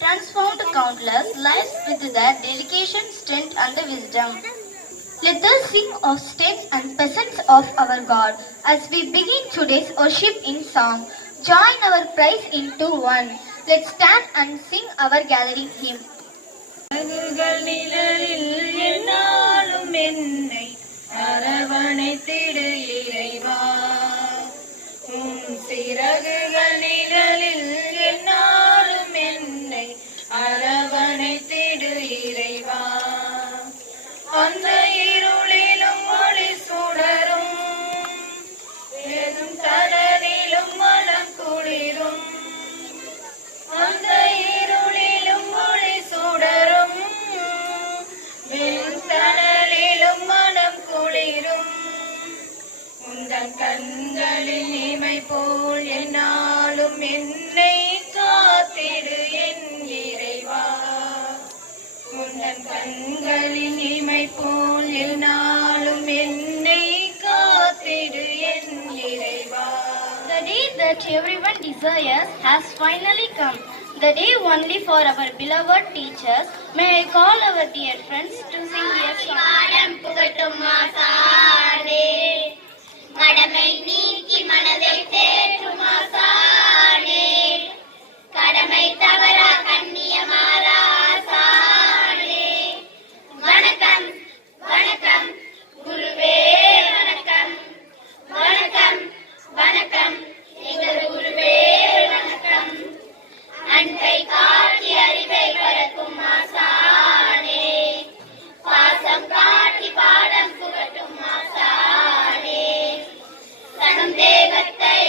transformed countless lives with their dedication, strength, and wisdom. Let us sing of strength and presence of our God as we begin today's worship in song. Join our praise into one. Let's stand and sing our gathering hymn. அரவணைத்திடு இறைவா உன் சிறகுகள் நிழலில் என்னாலும் என்னை அரவணைத்திடு இறைவா அந்த இருளிலும் ஒளி சுடரும் ஏதும் தடலிலும் மனம் குளிரும் அந்த இருளிலும் ஒளி சுடரும் வெறும் தடலிலும் மனம் குளிரும் உந்தன் கண்களில் இமை போல் என்னாலும் என்னை காத்திடு என் இறைவா உந்தன் கண்களின் இமை போல் என்னாலும் என்னை காத்திடு என் இறைவா. The day that everyone desires has finally come. The day only for our beloved teachers. May I call our dear friends to sing a song. புகட்டும் ஆசானே மடமை நீக்கி மனதை தேற்றும் ஆசானே கடமை தவறா கண்ணியமாறா ஆசானே வணக்கம் வணக்கம் குருவே வணக்கம் வணக்கம் வணக்கம் எங்கள் குருவே வணக்கம் அன்பை காட்டி அறிவை வளர்க்கும் ஆசானே பாசம் காட்டி பாடம் புகட்டும் ஆசானே சந்தேகத்தை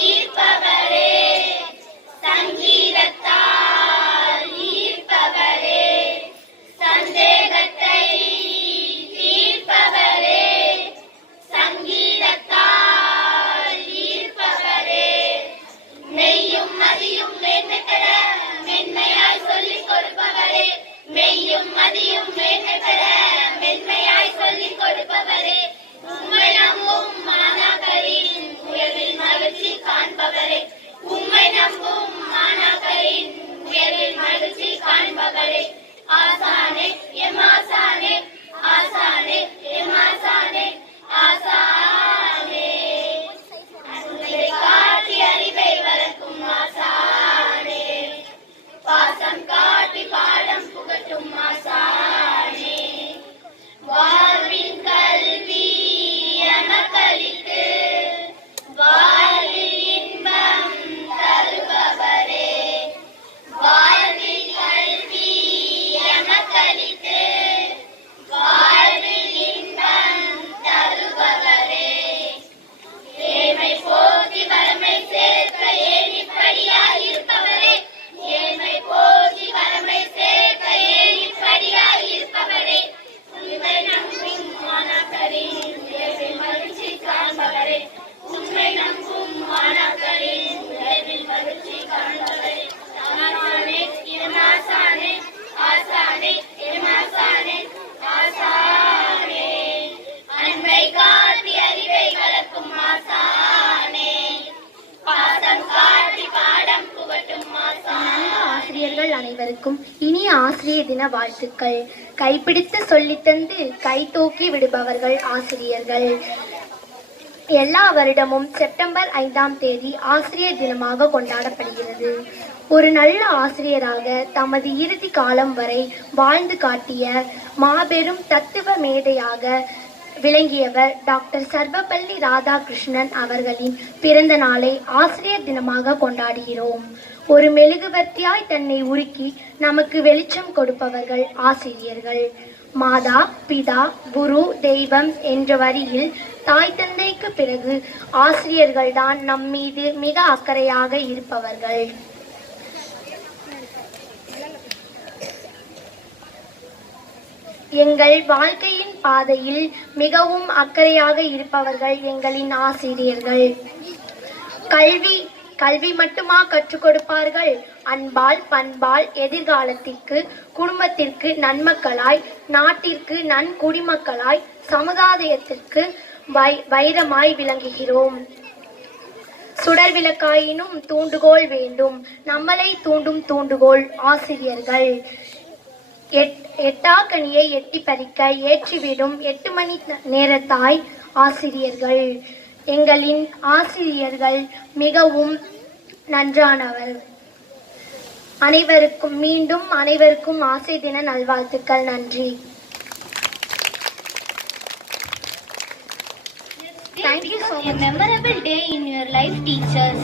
ஈர்ப்பவரே சங்கீதத்தால் ஈர்ப்பவரே சந்தேகத்தை ஈர்ப்பவரே சங்கீதத்தால் ஈர்ப்பவரே மெய்யும் மதியும் மேன்மை பெற மென்மையாய் சொல்லிக் கொடுப்பவரே மெய்யும் மதியும் மேன்மை பெற மென்மையாய் சொல்லிக் கொடுப்பவரே உம்மை நம்பும் மாணாக்கரின் உயர்வில் மகிழ்ச்சி காண்பவரே உம்மை நம்பும் மாணாக்கரின் உயர்வில் மகிழ்ச்சி காண்பவரே ஆசானே எம் ஆசானே ஆசானே எம் ஆசானே ஆசானே அன்பை காட்டி அறிவை வளர்க்கும் ஆசானே பாசம் காட்டி பாடம் புகட்டும் ஆசானே வாழ்வின் கல்வி எமக்களித்து வாழ்வில் இன்பம் தருபவரே வாழ்வின் கல்வி எமக்களித்து வாழ்வில் இன்பம் தருபவரே ஏழ்மை போக்கி வறுமை சேர்க்க ஏணிப்படியாய் இருப்பவரே ஏழ்மை போக்கி வறுமை சேர்க்க ஏணிப்படியாய் இருப்பவரே உண்மை நம்பும் மாணாக்கரின் உயர்வில் மகிழ்ச்சி காண்பவரே உண்மை நம்பும் மாணாக்கரின் உயர்வில் மகிழ்ச்சி காண்பவரே ஆசானே எம் ஆசானே ஆசானே எம் ஆசானே ஆசானே அன்பை காட்டி அறிவை வளர்க்கும் ஆசானே பாசம் காட்டி பாடம் புகட்டும் ஆசானே. ஆசிரியர்கள் அனைவருக்கும் இனிய ஆசிரியர் தின வாழ்த்துக்கள். கைப்பிடித்து சொல்லித்தந்து கை தூக்கி விடுபவர்கள் ஆசிரியர்கள். எல்லா வருடமும் செப்டம்பர் 5ஆம் தேதி ஆசிரியர் தினமாக கொண்டாடப்படுகிறது. ஒரு நல்ல ஆசிரியராக தமது இறுதி காலம் வரை வாழ்ந்து காட்டிய மாபெரும் தத்துவ மேதையாக விளங்கியவர் டாக்டர் சர்வப்பள்ளி ராதாகிருஷ்ணன் அவர்களின் பிறந்த நாளை ஆசிரியர் தினமாக கொண்டாடுகிறோம். ஒரு மெழுகுவர்த்தியாய் தன்னை உருக்கி நமக்கு வெளிச்சம் கொடுப்பவர்கள் ஆசிரியர்கள். மாதா பிதா குரு தெய்வம் என்ற வரியில் தாய் தந்தைக்கு பிறகு ஆசிரியர்கள்தான் நம் மீது மிக அக்கறையாக இருப்பவர்கள். எங்கள் வாழ்க்கையின் பாதையில் மிகவும் அக்கறையாக இருப்பவர்கள் எங்களின் ஆசிரியர்கள். கல்வி மட்டுமா கற்றுக் கொடுப்பார்கள்? அன்பால் பண்பால் எதிர்காலத்திற்கு குடும்பத்திற்கு நன்மக்களாய், நாட்டிற்கு நன்குடிமக்களாய், சமுதாயத்திற்கு வைரமாய் விளங்குகிறோம். சுடர் விளக்காயினும் தூண்டுகோல் வேண்டும். நம்மளை தூண்டும் தூண்டுகோல் ஆசிரியர்கள். எட்டாக்கனியை எட்டி பறிக்க ஏற்றிவிடும் 8 மணி நேரத்தாய் ஆசிரியர்கள். எங்களின் ஆசிரியர்கள் மிகவும் நன்றானவர். அனைவருக்கும் ஆசை தின நல்வாழ்த்துக்கள். நன்றி. Thank you so much. A memorable day in your life, teachers.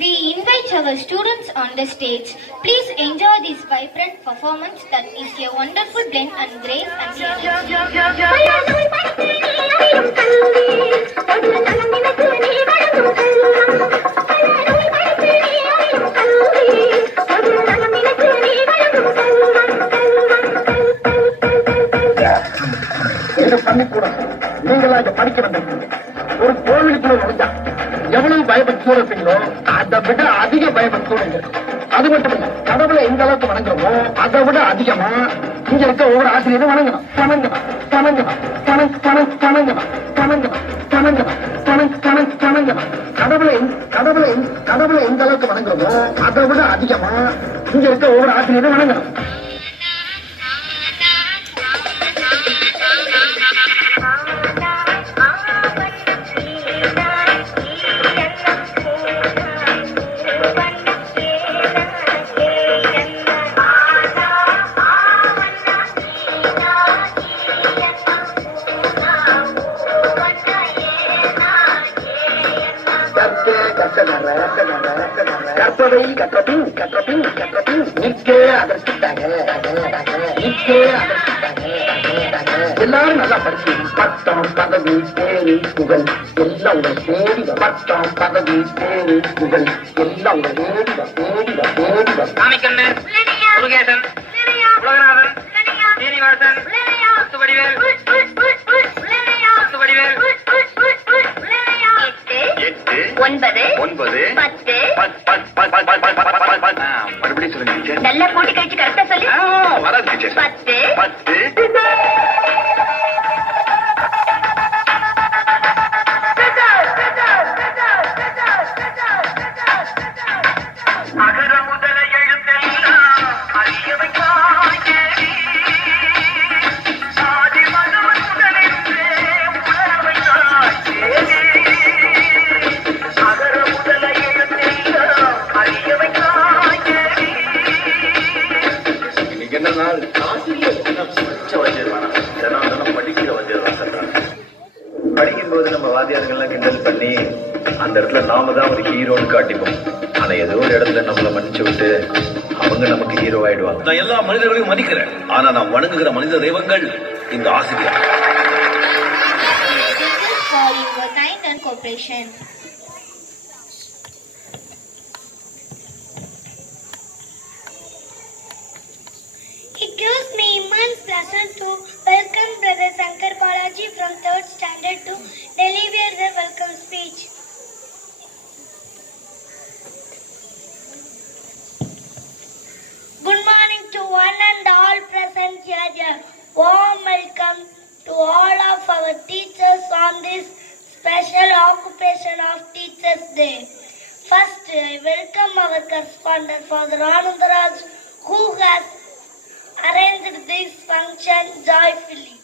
We invite our students on the stage. Please enjoy this vibrant performance that is a wonderful blend and grace and நீங்களாக படிக்க வந்திருக்கீங்க. ஒரு கோவிலுக்குள்ள நுழைஞ்சா எவ்வளவு பயபக்தியோட இருப்பீங்களோ அதை விட அதிக பயபக்தியோட இருக்கு. அது மட்டும் இல்ல, கடவுளை எந்த அளவுக்கு வணங்குறோமோ அதை விட அதிகமா இங்க இருக்க ஒவ்வொரு ஆசிரியரும் வணங்கணும். கடவுளை எந்த அளவுக்கு வணங்குறோமோ அதை விட அதிகமா இங்க இருக்க ஒவ்வொரு ஆசிரியரும் வணங்கணும். எல்லாரும் நல்லா படிச்சு பட்டம் பதவி பேரு புகழ் எல்லாம் உங்களை தேடி பட்டம் பதவி பேரு புகழ் எல்லாம் உங்களை தேடி சாமிக்கண்ணன், முருகேசன், உலகநாதன், சீனிவாசன், முத்துவடிவேல், மறுபடியும் சொல்லுங்க. நல்லா கூட்டி கழிச்சு கரெக்டா சொல்லி வராது டீச்சர். 10 படிக்கும்போது நம்ம வாத்தியார்கள்லாம் கிண்டல் பண்ணி அந்த இடத்துல நாம தான் ஒரு ஹீரோன்னு காட்டிப்போம். ஆனா ஏதோ ஒரு இடத்துல நம்மள மன்னிச்சு விட்டு அவங்க நமக்கு ஹீரோ ஆயிடுவாங்க. நான் எல்லா மனிதர்களையும் மதிக்கிறேன். ஆனா நான் வணங்குகிற மனித தெய்வங்கள் இந்த ஆசிரியர். It gives me immense pleasure to welcome Brother Sankar Balaji from 3rd standard to deliver the welcome speech. Good morning to one and all present here. Warm welcome to all of our teachers on this special occupation of Teachers' Day. First, I welcome our correspondent Father Anandaraj, who has arranged this function joyfully.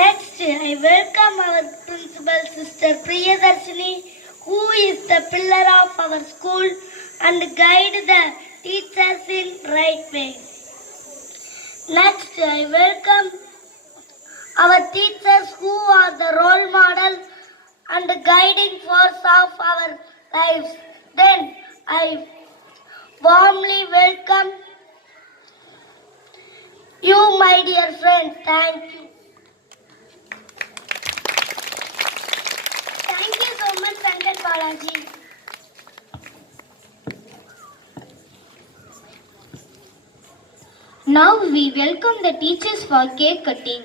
Next, I welcome our principal sister Priyadarshini, who is the pillar of our school and guide the teachers in right way. Next, I welcome our teachers who are the role model and guiding force of our lives. Then I warmly welcome you, my dear friends. Thank you. Thank you so much, Sankar Balaji. Now we welcome the teachers for cake cutting.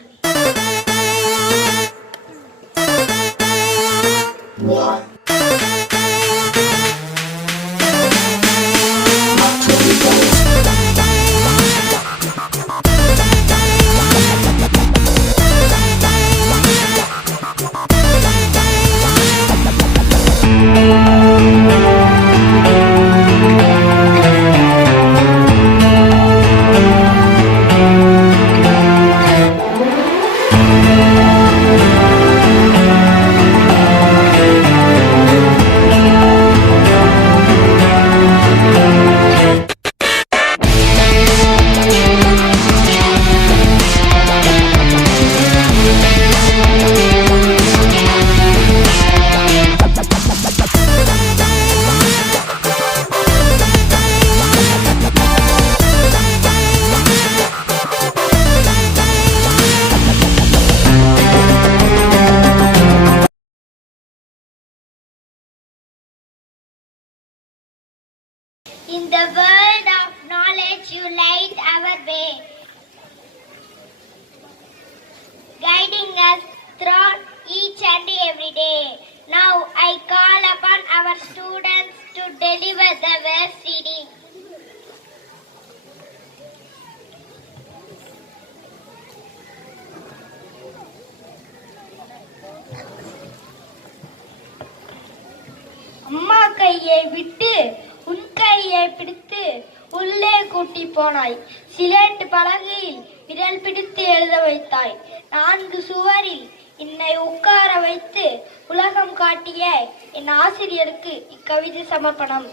In the world of knowledge, you light our way, guiding us throughout each and every day. Now I call upon our students to deliver the verse reading. அம்மா கையை விட்டு உன் கையை பிடித்து உள்ளே கூட்டி போனாய். Slate பலகையில் விரல் பிடித்து எழுத வைத்தாய். 4 சுவரில் என்னை உட்கார வைத்து உலகம் காட்டிய என் ஆசிரியருக்கு இக்கவிதை சமர்ப்பணம்.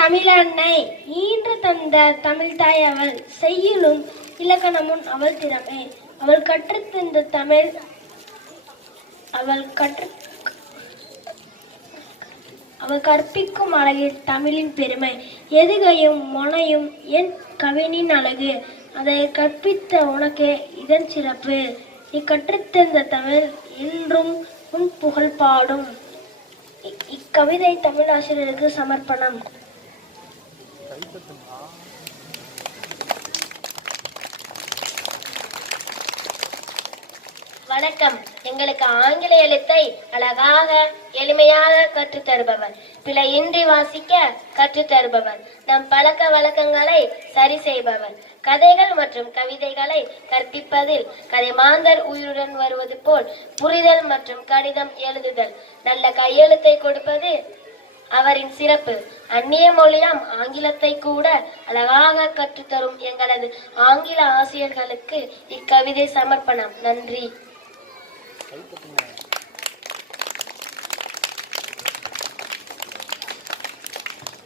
தமிழன்னை ஈன்று தந்த தமிழ்தாய் அவள், செய்யுளும் இலக்கணமும் அவள் திறமை. அவள் கற்றுத்தந்த தமிழ் அவள் கற்பிக்கும் அழகில் தமிழின் பெருமை. எதுகையும் மொனையும் என் கவினின் அழகு, அதை கற்பித்த உனக்கே இதன் சிறப்பு. நீ கற்றுத்தந்த தமிழ் என்றும் உன் புகழ் பாடும். இக்கவிதை தமிழ் ஆசிரியருக்கு சமர்ப்பணம். வணக்கம். எங்களுக்கு ஆங்கில எழுத்தை அழகாக எளிமையாக கற்றுத் தருபவர், பிழையின்றி வாசிக்க கற்றுத் தருபவர், நம் பழக்க வழக்கங்களை சரி செய்பவர், கதைகள் மற்றும் கவிதைகளை கற்பிப்பதில் கதை மாந்தர் உயிருடன் வருவது போல் புரிதல் மற்றும் கடிதம் எழுதுதல், நல்ல கையெழுத்தை கொடுப்பது அவரின் சிறப்பு. அந்நிய மொழியாம் ஆங்கிலத்தை கூட அழகாக கற்றுத்தரும் எங்களது ஆங்கில ஆசிரியர்களுக்கு இக்கவிதை சமர்ப்பணம். நன்றி.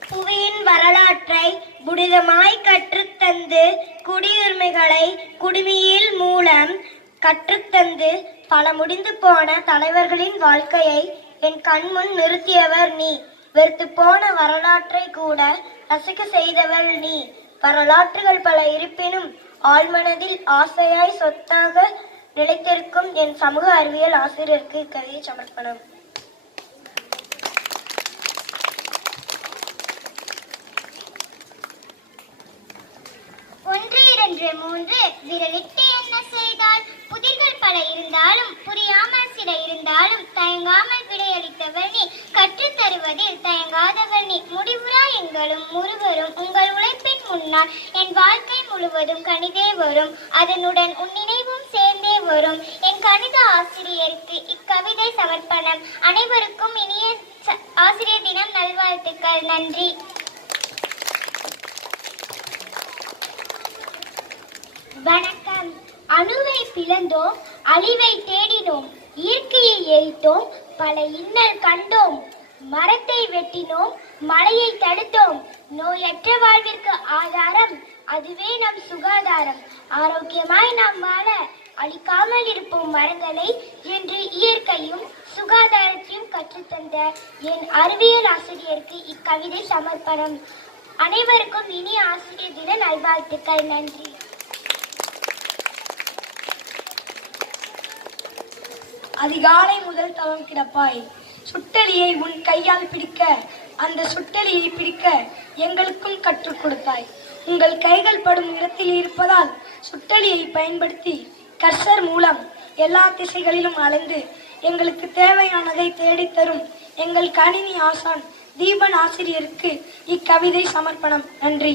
புவியின் வரலாற்றை புனிதமாய் கற்றுத்தந்து குடியுரிமைகளை குடிமையில் மூலம் கற்றுத்தந்து பல முடிந்து போன தலைவர்களின் வாழ்க்கையை என் கண்முன் நிறுத்தியவர் நீ. வெறுத்து போன வரலாற்றை கூட ரசிக்க செய்தவள் நீ. வரலாற்றுகள் பல இருப்பினும் ஆழ்மனதில் ஆசையாய் சொத்தாக நிலைத்திருக்கும் என் சமூக அறிவியல் ஆசிரியருக்கு கவிதை சமர்ப்பணம். ஒன்று இரண்டு மூன்று விரலிட்டு என்ன செய்தால் புதிர்கள் பல இருந்தாலும் புரியாமல் சில இருந்தாலும் தயங்காமல் விடையளித்தவர் நீ. கற்றுத் தருவதில் தயங்காதவர் நீ. முடிவுறா எங்களும் முருவரும் உங்கள் உழைப்பின் முன்னால் என் வாழ்க்கை முழுவதும் கணிதே வரும், அதனுடன் உன் நினைவும் சேர்ந்தே வரும். என் கணித ஆசிரியருக்கு இக்கவிதை சமர்ப்பணம். அனைவருக்கும் இனிய ஆசிரியர் தினம் நல்வாழ்த்துக்கள். நன்றி. வணக்கம். அணுவை பிளந்தோம், அழிவை தேடினோம், இயற்கையை எரித்தோம், பல இன்னல் கண்டோம், மரத்தை வெட்டினோம், மழையை தடுத்தோம். நோயற்ற வாழ்விற்கு ஆதாரம் அதுவே நம் சுகாதாரம். ஆரோக்கியமாய் நாம் வாழ அழிக்காமல் இருப்போம் மரங்களை என்று இயற்கையும் சுகாதாரத்தையும் கற்றுத்தந்த என் அறிவியல் ஆசிரியருக்கு இக்கவிதை சமர்ப்பணம். அனைவருக்கும் இனிய ஆசிரியர் தின நல்வாழ்த்துக்கள். நன்றி. அதிகாலை முதல் தவம் கிடப்பாய், சுட்டலியை உன் கையால் பிடிக்க, அந்த சுட்டலியை பிடிக்க எங்களுக்கும் கற்றுக் கொடுத்தாய். உங்கள் கைகள் படும் இடத்தில் இருப்பதால் சுட்டலியை பயன்படுத்தி கர்சர் மூலம் எல்லா திசைகளிலும் அளந்து எங்களுக்கு தேவையானதை தேடித்தரும் எங்கள் கணினி ஆசான் தீபன் ஆசிரியருக்கு இக்கவிதை சமர்ப்பணம். நன்றி.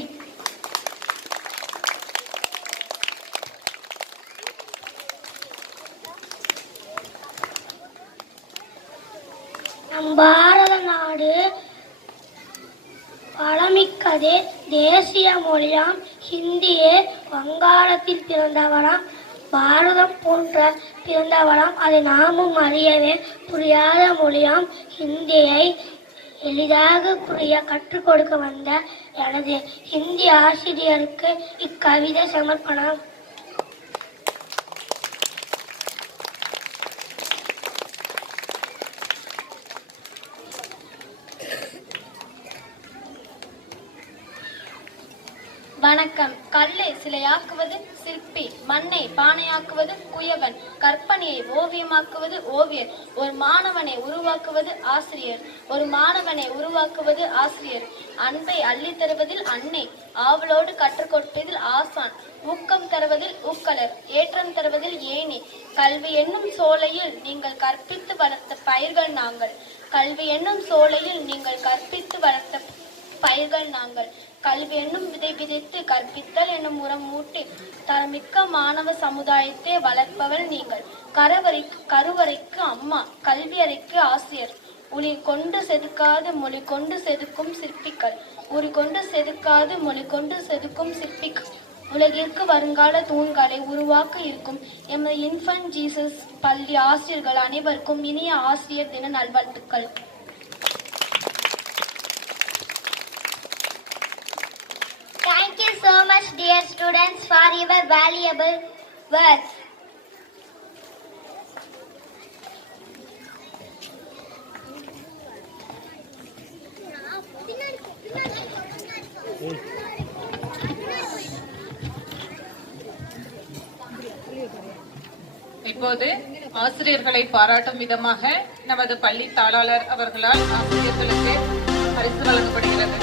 நம் பாரத நாடு வளமிக்கதே, தேசிய மொழியாம் ஹிந்தியே, வங்காளத்தில் பிறந்தவராம் பாரதம் போன்ற பிறந்தவராம், அதை நாமும் அறியவே புரியாத மொழியாம் ஹிந்தியை எளிதாக புரிய கற்றுக் கொடுக்க வந்த எனது ஹிந்தி ஆசிரியருக்கு இக்கவிதை சமர்ப்பணம். வணக்கம். கல்லை சிலையாக்குவது சிற்பி, மண்ணை பானையாக்குவது குயவன், கற்பனையை ஓவியமாக்குவது ஓவியர், ஒரு மாணவனை உருவாக்குவது ஆசிரியர், ஒரு மாணவனை உருவாக்குவது ஆசிரியர், அன்பை அள்ளித் தருவதில் அன்னை, ஆவலோடு கற்றுக் கொடுப்பதில் ஆசான், ஊக்கம் தருவதில் ஊக்கலர், ஏற்றம் தருவதில் ஏணி, கல்வி என்னும் சோலையில் நீங்கள் கற்பித்து வளர்த்த பயிர்கள் நாங்கள், கல்வி என்னும் சோலையில் நீங்கள் கற்பித்து வளர்த்த பயிர்கள் நாங்கள், கல்வி என்னும் விதை விதைத்து கற்பித்தல் என்னும் உரம் மூட்டி தரமிக்க மாணவ சமுதாயத்தை வளர்ப்பவள் நீங்கள், கருவறைக்கு அம்மா, கல்வி அறைக்கு ஆசிரியர், ஒளி கொண்டு செதுக்காது மொழி கொண்டு செதுக்கும் சிற்பிகள், உரி கொண்டு செதுக்காது மொழி கொண்டு செதுக்கும் சிற்பிகள், உலகிற்கு வருங்கால தூண்களை உருவாக்க இருக்கும் எமது இன்ஃபன்ட் ஜீசஸ் பள்ளி ஆசிரியர்கள் அனைவருக்கும் இனிய ஆசிரியர் தின நல்வாழ்த்துக்கள். Thank you so much, dear students, for your valuable words. இப்போது ஆசிரியர்களை பாராட்டும் விதமாக நமது பள்ளி தாளாளர் அவர்களால் ஆசிரியர்களுக்கு பரிசு வழங்கப்படுகிறது.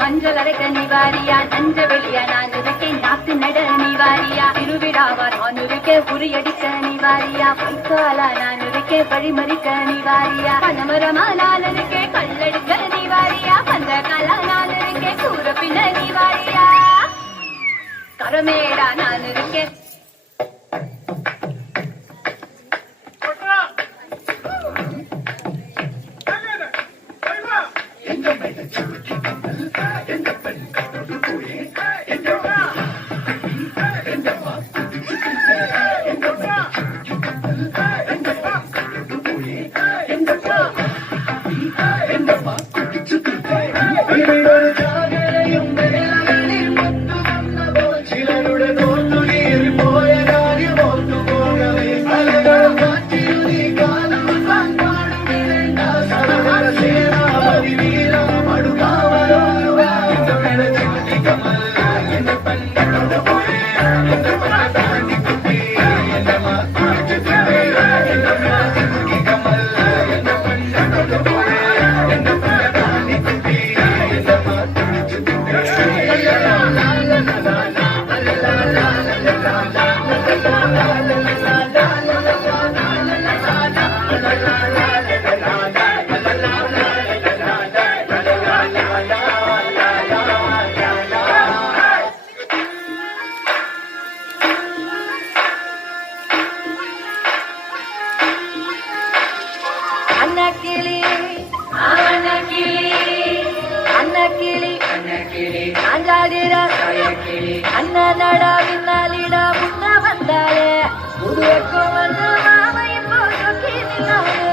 மஞ்சள் அரைக்க நிவாரியா, நஞ்ச வெளியா நான் இருக்கேன், நாத்து நட நிவாரியா, திருவிழாவா நான் இருக்க, உரியடிக்க நிவாரியா, பைக்காலா நான் இருக்க, வழிமறிக்க நிவாரியா, பனமரமா நான் இருக்க, கல்லடிக்க நிவாரியா, பந்த காலா நான் இருக்க, சூரப்பின நிவாரியா, கரமேடா நான் இருக்கேன். Hey! நடாவின்னாலிட முன்ன வந்தாலே புதுவக்கும் வந்து மாமா இப்போ சொக்கி நின்னாலே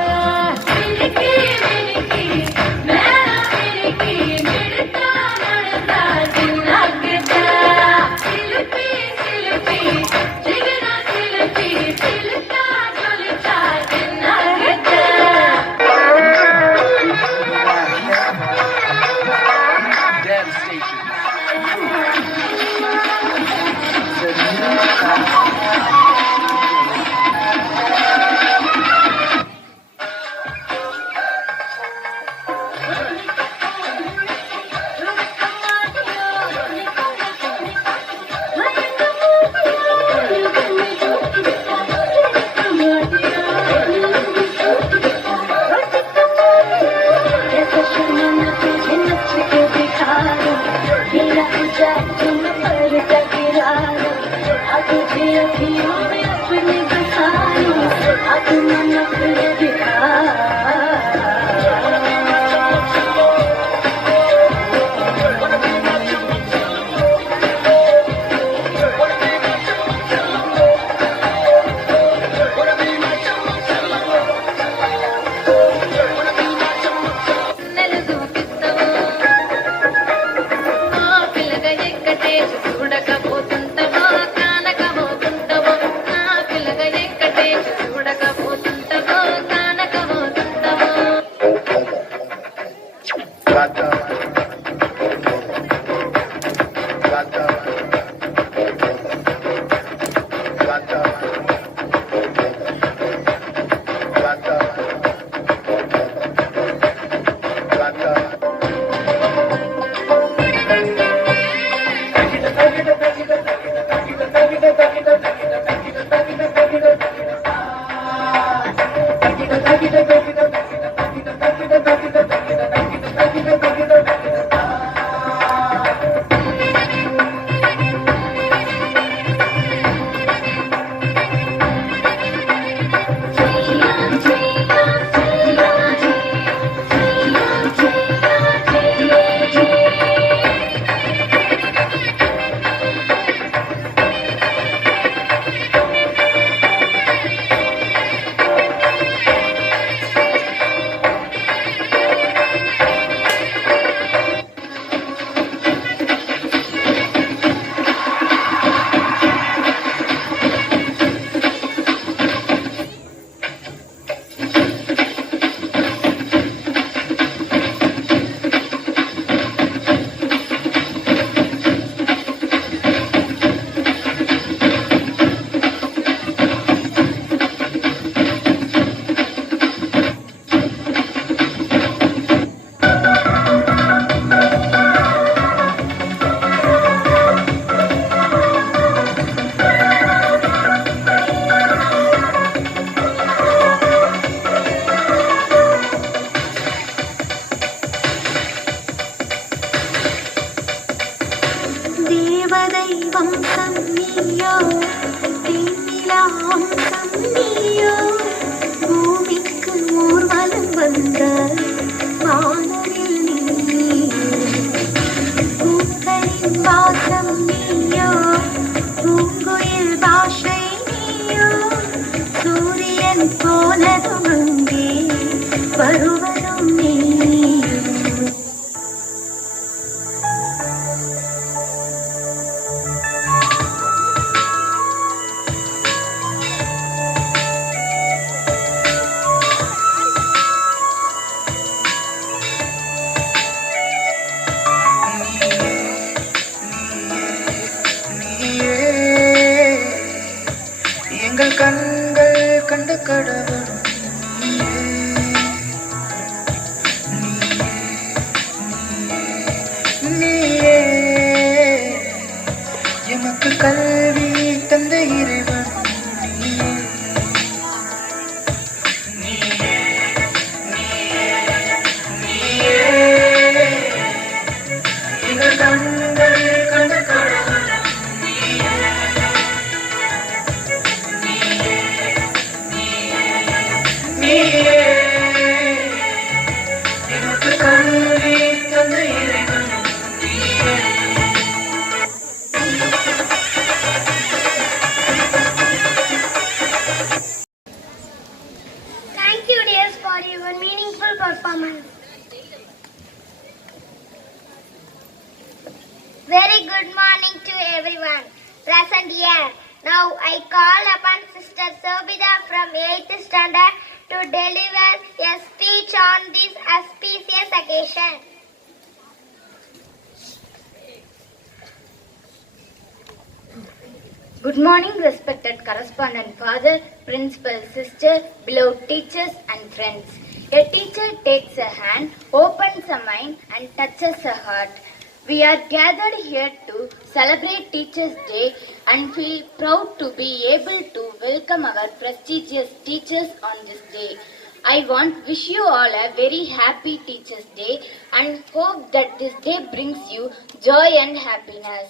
Very good morning to everyone present here. Now I call upon Sister Sobida from 8th standard to deliver a speech on this auspicious occasion. Good morning, respected correspondent father, principal sister, beloved teachers and friends. A teacher takes a hand, opens a mind and touches a heart. We are gathered here to celebrate Teachers' Day and feel proud to be able to welcome our prestigious teachers on this day. I want to wish you all a very happy Teachers' Day and hope that this day brings you joy and happiness.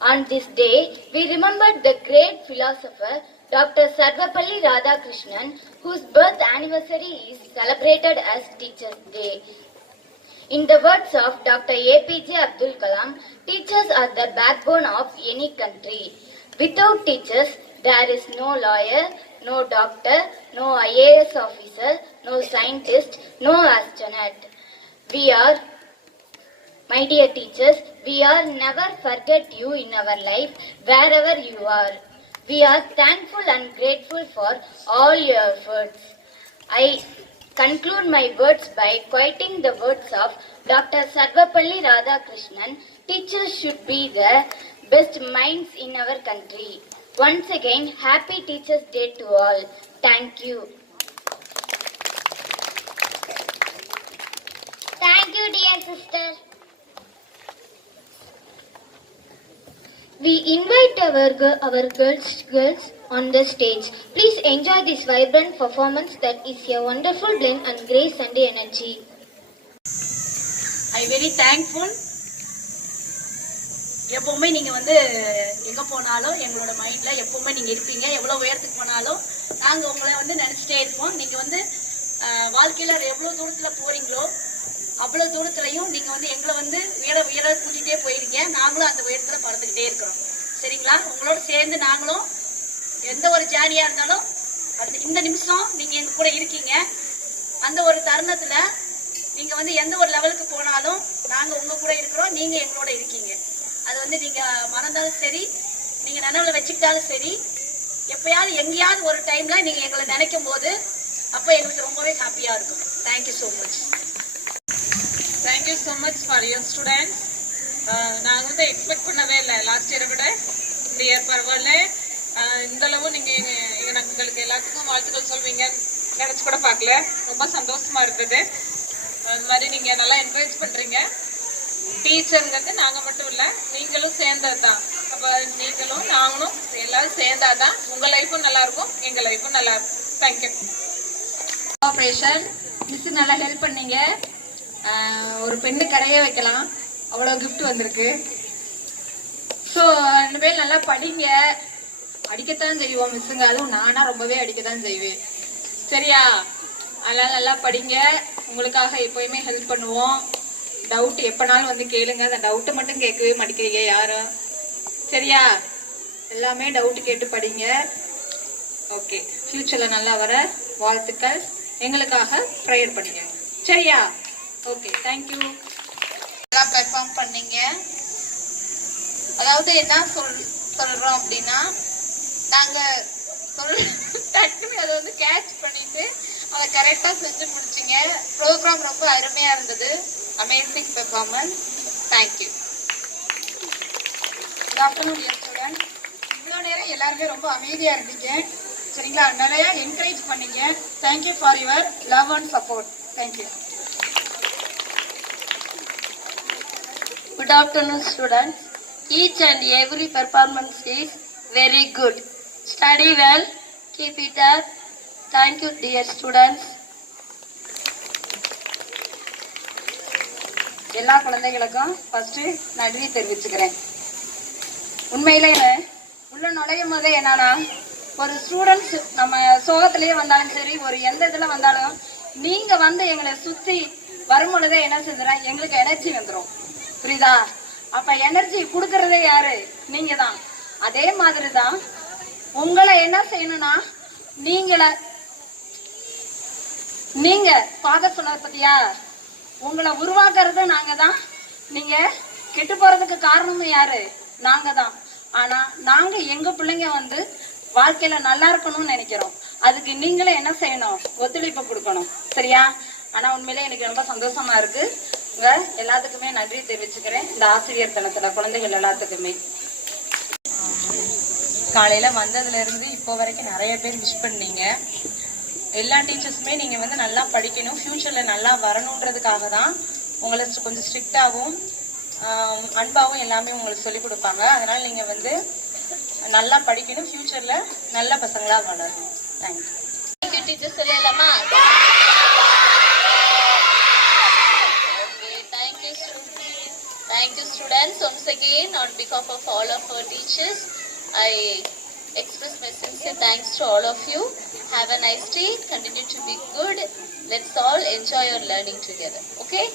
On this day, we remember the great philosopher Dr. Sarvapalli Radhakrishnan, whose birth anniversary is celebrated as Teachers' Day. In the words of Dr. APJ Abdul Kalam, teachers are the backbone of any country. Without teachers, there is no lawyer, no doctor, no IAS officer, no scientist, no astronaut. My dear teachers, we are never forget you in our life wherever you are. We are thankful and grateful for all your efforts. I conclude my words by quoting the words of Dr. Sarvapalli Radhakrishnan, teachers should be the best minds in our country. Once again, happy Teachers' Day to all. Thank you. Thank you, dear sister. We invite our girls on the stage. Please enjoy this vibrant performance that is a wonderful blend and grace and energy. I very thankful. எப்பவுமே நீங்க எங்க போனாலும் எங்களோட மைண்ட்ல எப்பவுமே நீங்க இருப்பீங்க. எவ்வளவு உயரத்துக்கு போனாலும் நாங்க உங்களை நினைச்சிட்டே இருப்போம். நீங்க வாழ்க்கையில எவ்வளவு தூரத்துல போறீங்களோ அவ்வளவு தூரத்துலயும் நீங்க எங்களை உயர கூட்டிகிட்டே போயிருக்கீங்க. நாங்களும் அந்த உயரத்துல பறந்துகிட்டே இருக்கிறோம். சரிங்களா? உங்களோட சேர்ந்து நாங்களும் எந்த ஒரு ஜேர்னியா இருந்தாலும் இந்த நிமிஷம் நீங்க எங்க கூட இருக்கீங்க. அந்த ஒரு தருணத்துல நீங்க எந்த ஒரு லெவலுக்கு போனாலும் நாங்க உங்க கூட இருக்கிறோம், நீங்க எங்களோட இருக்கீங்க. அது நீங்க மறந்தாலும் சரி, நீங்க நினைவுல வச்சுக்கிட்டாலும் சரி, எப்பயாவது எங்கேயாவது ஒரு டைம்ல நீங்க எங்களை நினைக்கும் போது அப்ப எங்களுக்கு ரொம்பவே ஹாப்பியா இருக்கும். Thank you so much. Thank you so much for your students. நாங்கள் எக்ஸ்பெக்ட் பண்ணவே இல்லை. லாஸ்ட் இயரை விட இந்த இயர் பரவாயில்ல. இந்த அளவு நீங்கள் எங்களுக்கு எல்லாத்துக்கும் வாழ்த்துக்கள் சொல்வீங்கன்னு நினச்சி கூட பார்க்கல. ரொம்ப சந்தோஷமா இருந்தது. அது மாதிரி நீங்கள் நல்லா என்கரேஜ் பண்ணுறீங்க. டீச்சருங்கிறது நாங்கள் மட்டும் இல்லை, நீங்களும் சேர்ந்தது தான். அப்போ நீங்களும் நாங்களும் எல்லாரும் சேர்ந்தாதான் உங்கள் லைஃப்பும் நல்லா இருக்கும், எங்கள் லைஃப்பும் நல்லா இருக்கும். தேங்க்யூ. ஆப்ரேஷன் மிஸ் நல்லா ஹெல்ப் பண்ணீங்க. ஒரு பெண்ணு கடையே வைக்கலாம், அவ்வளோ கிஃப்ட் வந்திருக்கு. ஸோ 2 பேர் நல்லா படிங்க. அடிக்கத்தான் செய்வோம் மிஸ்ஸுங்க, அதுவும் நானா ரொம்பவே அடிக்கத்தான் செய்வேன். சரியா? அதெல்லாம் நல்லா படிங்க. உங்களுக்காக எப்போயுமே ஹெல்ப் பண்ணுவோம். டவுட் எப்போனாலும் கேளுங்க. அந்த டவுட்டை மட்டும் கேட்கவே மாட்டேங்கிறீங்க யாரும். சரியா? எல்லாமே டவுட்டு கேட்டு படிங்க. ஓகே, ஃபியூச்சரில் நல்லா வர வாழ்த்துக்கள். எங்களுக்காக ப்ரேயர் பண்ணுங்க. சரியா? Okay, thank you. நல்லா பெர்ஃபார்ம் பண்ணீங்க. அதாவது என்ன சொல்றோம் அப்படின்னா, நாங்கள் டக்குன்னு அதை கேட்ச் பண்ணிட்டு அதை கரெக்டாக செஞ்சு முடிச்சிங்க. ப்ரோக்ராம் ரொம்ப அருமையாக இருந்தது. Amazing performance. Thank you. Good afternoon dear student. இவ்வளோ நேரம் எல்லாருமே ரொம்ப அமைதியாக இருந்தீங்க. சரிங்களா? நிறைய என்கரேஜ் பண்ணீங்க. Thank you for your love and support. Thank you. Good afternoon, students. Each and every performance is very good. Study well. Keep it up. Thank you, dear students. எல்லா குழந்தைகளுக்கும் ஃபர்ஸ்ட் நன்றி தெரிவிச்சுக்கிறேன். உண்மையிலே உள்ள நுழையும் போதே என்னன்னா, ஒரு ஸ்டூடெண்ட்ஸ் நம்ம சோகத்திலேயே வந்தாலும் சரி, ஒரு எந்த இதில் வந்தாலும் நீங்க எங்களை சுற்றி வரும் பொழுதே என்ன செஞ்சுறேன், எங்களுக்கு எனர்ஜி வந்துடும். புரியுதா? அப்ப எனர்ஜி கொடுக்கறதே யாரு? நீங்க தான். அதே மாதிரி தான் உங்களை என்ன செய்யணும்னா, நீங்க ஃபாதர் சொன்னதை பத்தியா, உங்களை உருவாக்குறது நாங்க தான். நீங்க கெட்டு போறதுக்கு காரணமும் யாரு? நாங்க தான். ஆனா நாங்க எங்க பிள்ளைங்க வந்து வாழ்க்கையில நல்லா இருக்கணும்னு நினைக்கிறோம். அதுக்கு நீங்களே என்ன செய்யணும்? ஒத்துழைப்பு கொடுக்கணும். சரியா? ஆனா உண்மையிலே எனக்கு ரொம்ப சந்தோஷமா இருக்கு. எல்லாத்துக்குமே நன்றி தெரிவிச்சுக்கிறேன். இந்த ஆசிரியர் தனத்துல குழந்தைகள் எல்லாத்துக்குமே. காலையில வந்ததுல இருந்து இப்போ வரைக்கும் நிறைய பேர் விஷ் பண்ணீங்க. எல்லா டீச்சர்ஸுமே நீங்க வந்து நல்லா படிக்கணும், ஃபியூச்சர்ல நல்லா வரணுன்றதுக்காக தான் உங்களை கொஞ்சம் ஸ்ட்ரிக்டாகவும் அன்பாகவும் எல்லாமே உங்களுக்கு சொல்லிக் கொடுப்பாங்க. அதனால நீங்க வந்து நல்லா படிக்கணும், ஃபியூச்சர்ல நல்ல பசங்களா வளரணும். தேங்க்யூ. டீச்சர் சொல்லலாமா? Thank you students. Once again, on behalf of all of our teachers, I express my sincere thanks to all of you. Have a nice day. Continue to be good. Let's all enjoy your learning together. Okay?